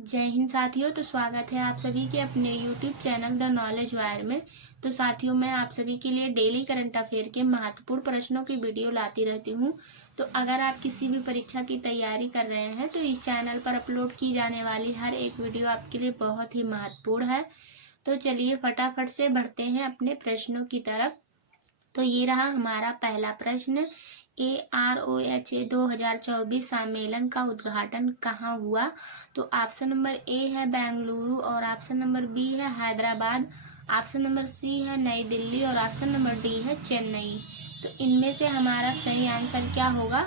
जय हिंद साथियों। तो स्वागत है आप सभी के अपने YouTube channel the knowledge wire में। तो साथियों, मैं आप सभी के लिए डेली करंट अफेयर के महत्वपूर्ण प्रश्नों की वीडियो लाती रहती हूं। तो अगर आप किसी भी परीक्षा की तैयारी कर रहे हैं तो इस चैनल पर अपलोड की जाने वाली हर एक वीडियो आपके लिए बहुत ही महत्वपूर्ण है। तो चलिए फटाफट से बढ़ते हैं अपने प्रश्नों की तरफ। तो ये रहा हमारा पहला प्रश्न। AROHA 2024 सम्मेलन का उद्घाटन कहाँ हुआ? तो ऑप्शन नंबर ए है बेंगलुरु, और ऑप्शन नंबर बी है हैदराबाद, ऑप्शन नंबर सी है नई दिल्ली, और ऑप्शन नंबर डी है चेन्नई। तो इनमें से हमारा सही आंसर क्या होगा?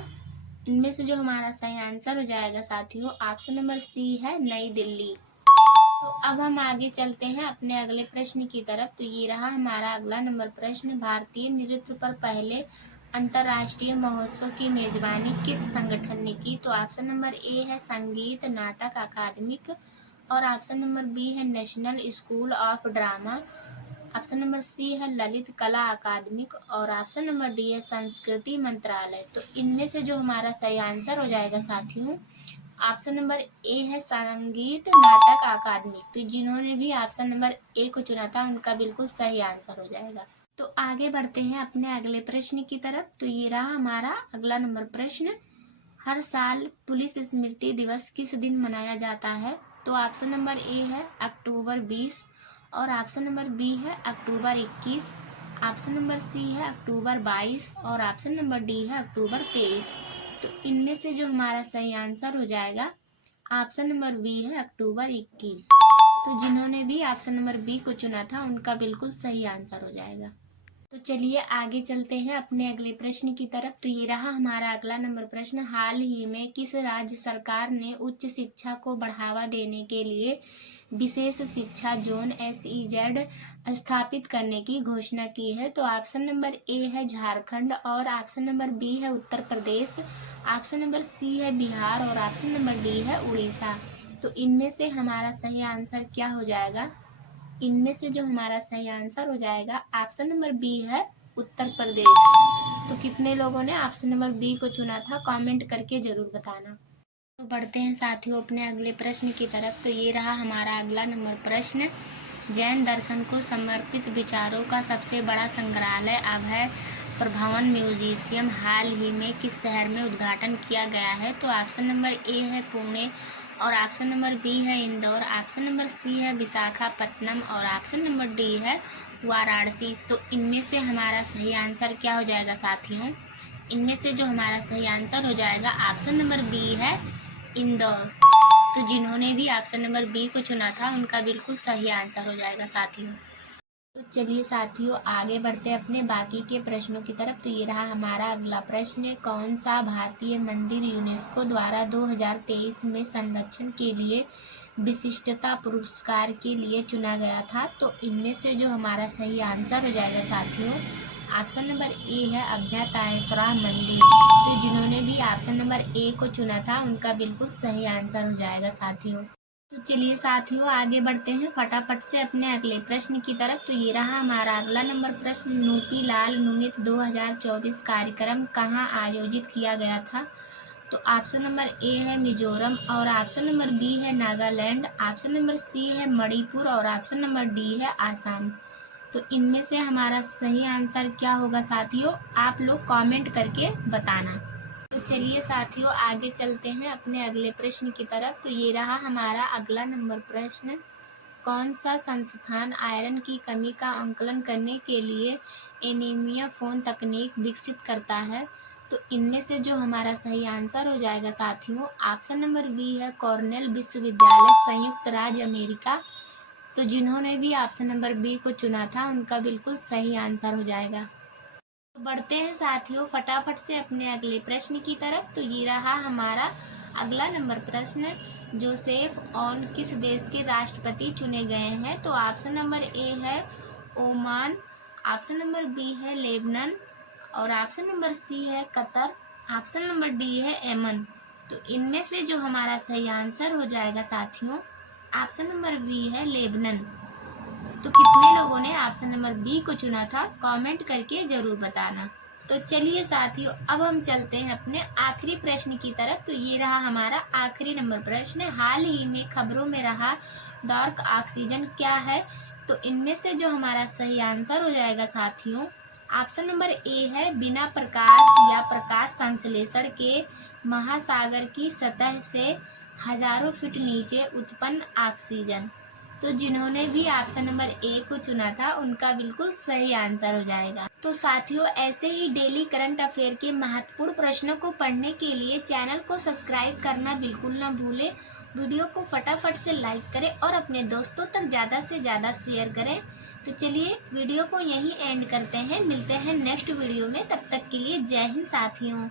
इनमें से जो हमारा सही आंसर हो जाएगा साथियों, ऑप्शन नंबर सी है नई दिल्ली। तो अब हम आगे चलते हैं अपने अगले प्रश्न की तरफ। तो ये रहा हमारा अगला नंबर प्रश्न। भारतीय नृत्य पर पहले अंतर्राष्ट्रीय महोत्सव की मेजबानी किस संगठन ने की? तो ऑप्शन नंबर ए है संगीत नाटक अकादमिक, और ऑप्शन नंबर बी है National School of Drama, option number C है ललित कला अकादमिक, और ऑप्शन नंबर डी है संस्कृति मंत्रालय। तो इनमें से जो हमारा सही आंसर हो जाएगा साथियों, ऑप्शन नंबर ए है संगीत नाटक अकादमिक। तो जिन्होंने भी ऑप्शन नंबर ए को चुना था उनका बिल्कुल सही आंसर हो जाएगा। तो आगे बढ़ते हैं अपने अगले प्रश्न की तरफ। तो ये रहा हमारा अगला नंबर प्रश्न। हर साल पुलिस स्मृति दिवस किस दिन मनाया जाता है? तो ऑप्शन नंबर ए है अक्टूबर 20, और ऑप्शन नंबर बी है अक्टूबर 21, ऑप्शन नंबर सी है अक्टूबर 22, और ऑप्शन नंबर डी है अक्टूबर 23। तो इनमें से जो हमारा सही आंसर हो जाएगा, ऑप्शन नंबर बी है अक्टूबर 21। तो जिन्होंने भी ऑप्शन नंबर बी को चुना था उनका बिल्कुल सही आंसर हो जाएगा। तो चलिए आगे चलते हैं अपने अगले प्रश्न की तरफ। तो ये रहा हमारा अगला नंबर प्रश्न। हाल ही में किस राज्य सरकार ने उच्च शिक्षा को बढ़ावा देने के लिए विशेष शिक्षा जोन SEZ स्थापित करने की घोषणा की है? तो ऑप्शन नंबर ए है झारखंड, और ऑप्शन नंबर बी है Uttar Pradesh, option number C है बिहार, और ऑप्शन नंबर डी है उड़ीसा। तो इनमें से हमारा सही आंसर क्या हो जाएगा? इनमें से जो हमारा सही आंसर हो जाएगा, ऑप्शन नंबर बी है उत्तर प्रदेश। तो कितने लोगों ने ऑप्शन नंबर बी को चुना था, कमेंट करके जरूर बताना। तो बढ़ते हैं साथियों अपने अगले प्रश्न की तरफ। तो ये रहा हमारा अगला नंबर प्रश्न। जैन दर्शन को समर्पित विचारों का सबसे बड़ा संग्रहालय अभय प्रभवन म्यूजियम हाल ही में किस शहर में उद्घाटन किया गया है? तो ऑप्शन नंबर ए है पुणे, और ऑप्शन नंबर बी है इंदौर, ऑप्शन नंबर सी है विशाखापट्टनम, और ऑप्शन नंबर डी है वाराणसी। तो इनमें से हमारा सही आंसर क्या हो जाएगा साथियों? इनमें से जो हमारा सही आंसर हो जाएगा, ऑप्शन नंबर बी है इंदौर। तो जिन्होंने भी ऑप्शन नंबर बी को चुना था उनका बिल्कुल सही आंसर हो जाएगा साथियों। तो चलिए साथियों आगे बढ़ते हैं अपने बाकी के प्रश्नों की तरफ। तो ये रहा हमारा अगला प्रश्न। कौन सा भारतीय मंदिर यूनेस्को द्वारा 2023 में संरक्षण के लिए विशिष्टता पुरस्कार के लिए चुना गया था? तो इनमें से जो हमारा सही आंसर हो जाएगा साथियों, ऑप्शन नंबर ए है अभ्यातायेश्वरा मंदिर। तो जिन्होंने भी ऑप्शन नंबर ए को चुना था उनका बिल्कुल सही आंसर हो जाएगा साथियों। तो चलिए साथियों आगे बढ़ते हैं फटाफट से अपने अगले प्रश्न की तरफ। तो ये रहा हमारा अगला नंबर प्रश्न। नूकीलाल नुमित 2024 कार्यक्रम कहाँ आयोजित किया गया था? तो ऑप्शन नंबर ए है मिजोरम, और ऑप्शन नंबर बी है नागालैंड, ऑप्शन नंबर सी है मणिपुर, और ऑप्शन नंबर डी है आसाम। तो इनमें से हमारा सही आंसर क्या होगा साथियों? आप लोग कमेंट करके बताना। तो चलिए साथियों आगे चलते हैं अपने अगले प्रश्न की तरफ। तो ये रहा हमारा अगला नंबर प्रश्न। कौन सा संस्थान आयरन की कमी का आंकलन करने के लिए एनीमिया फोन तकनीक विकसित करता है? तो इनमें से जो हमारा सही आंसर हो जाएगा साथियों, ऑप्शन नंबर बी है कॉर्नेल विश्वविद्यालय संयुक्त राज्य अमेरिका। तो जिन्होंने भी ऑप्शन नंबर बी को चुना था उनका बिल्कुल सही आंसर हो जाएगा। तो बढ़ते हैं साथियों फटाफट से अपने अगले प्रश्न की तरफ। तो ये रहा हमारा अगला नंबर प्रश्न। जोसेफ ऑन किस देश के राष्ट्रपति चुने गए हैं? तो ऑप्शन नंबर ए है ओमान, ऑप्शन नंबर बी है लेबनान, और ऑप्शन नंबर सी है कतर, ऑप्शन नंबर डी है यमन। तो इनमें से जो हमारा सही आंसर हो जाएगा साथियों, ऑप्शन नंबर बी है लेबनान। तो कितने लोगों ने ऑप्शन नंबर बी को चुना था, कमेंट करके जरूर बताना। तो तो चलिए साथियों, अब हम चलते हैं अपने आखिरी प्रश्न की तरफ। तो ये रहा हमारा आखिरी नंबर प्रश्न। हाल ही में खबरों में रहा डार्क ऑक्सीजन क्या है? तो इनमें से जो हमारा सही आंसर हो जाएगा साथियों, ऑप्शन नंबर ए है बिना प्रकाश या प्रकाश संश्लेषण के महासागर की सतह से हजारों फीट नीचे उत्पन्न ऑक्सीजन। तो जिन्होंने भी ऑप्शन नंबर ए को चुना था उनका बिल्कुल सही आंसर हो जाएगा। तो साथियों, ऐसे ही डेली करंट अफेयर के महत्वपूर्ण प्रश्नों को पढ़ने के लिए चैनल को सब्सक्राइब करना बिल्कुल ना भूलें। वीडियो को फटाफट से लाइक करें और अपने दोस्तों तक ज़्यादा से ज़्यादा शेयर करें। तो चलिए वीडियो को यहीं एंड करते हैं, मिलते हैं नेक्स्ट वीडियो में। तब तक के लिए जय हिंद साथियों।